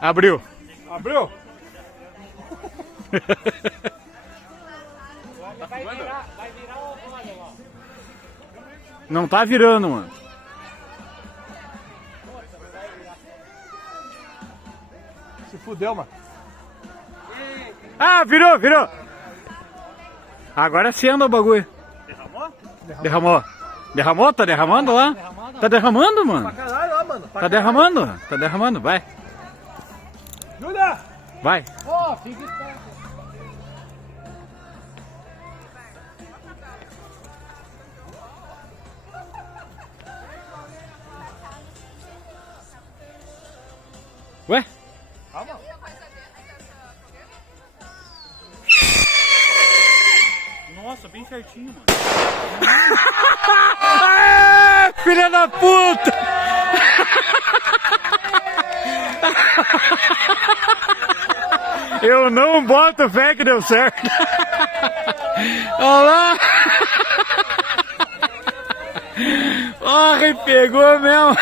Abriu. Abriu? Vai virar ou vai levar? Não tá virando, mano. Se fudeu, mano. Ah, virou, virou. Agora sim anda o bagulho. Derramou? Derramou. Derramou? Tá derramando lá? Tá derramando, mano. Pra caralho, ó, mano. Tá derramando. Tá derramando, vai. Júlia! Vai. Ó, fica esperto. Ué? Calma. Nossa, bem certinho, mano. Ah, filha da puta! Eu não boto fé que deu certo. Olha lá. Porra, pegou mesmo.